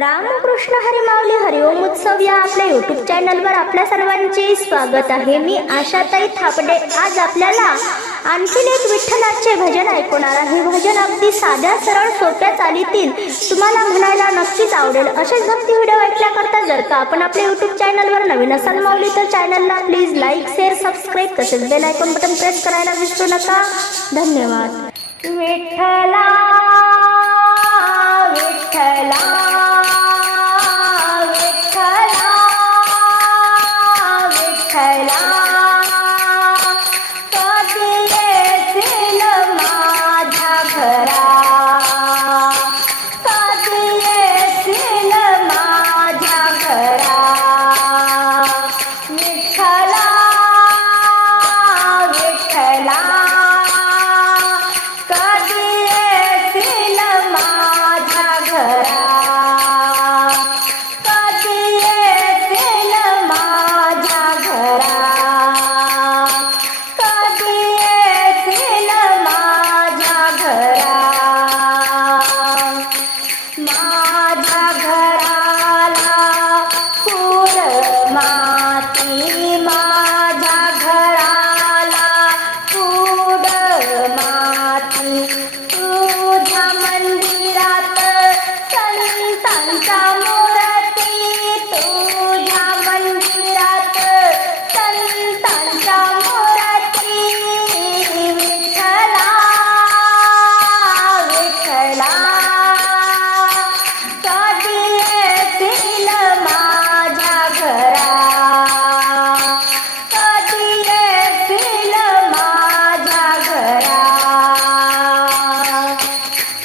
रामकृष्ण हरी माऊली हरिओम उत्सव या आपल्या युट्यूब चॅनलवर आपल्या सर्वांचे स्वागत आहे. मी आशाताई थापडे. आज आपल्याला आणखीन एक विठ्ठलाचे भजन ऐकवणार आहे. भजन अगदी साध्या सरळ सोप्या चालीतील तुम्हाला म्हणायला नक्कीच आवडेल. असेच भक्ती व्हिडिओ ऐकल्याकरता जर का आपण आपल्या युट्यूब चॅनलवर नवीन असाल माऊली तर चॅनलला प्लीज लाईक शेअर सबस्क्राईब तसेच बेल आयकॉन बटन प्रेस करायला विसरू नका. धन्यवाद. विठ्ठला विठ्ठला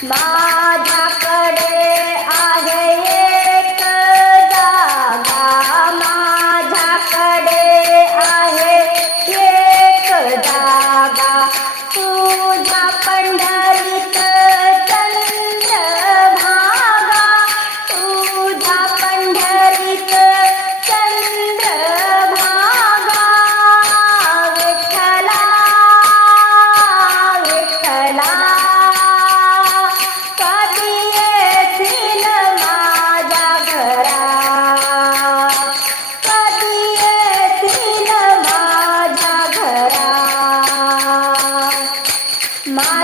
smile.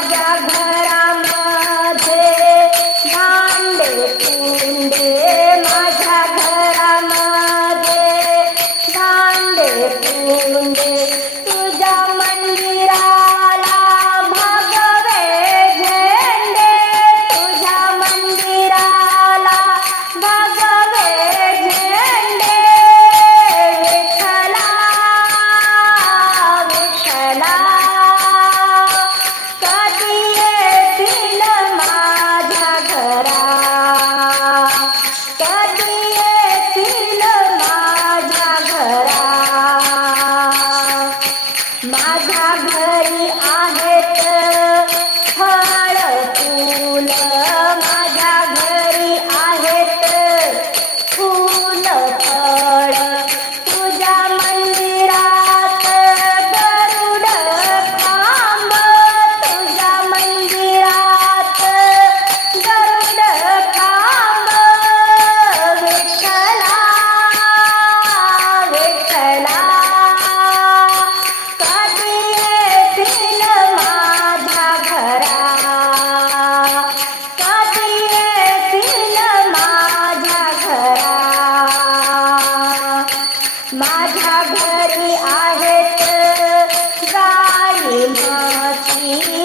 माझ्या घरामध्ये Happy Amen.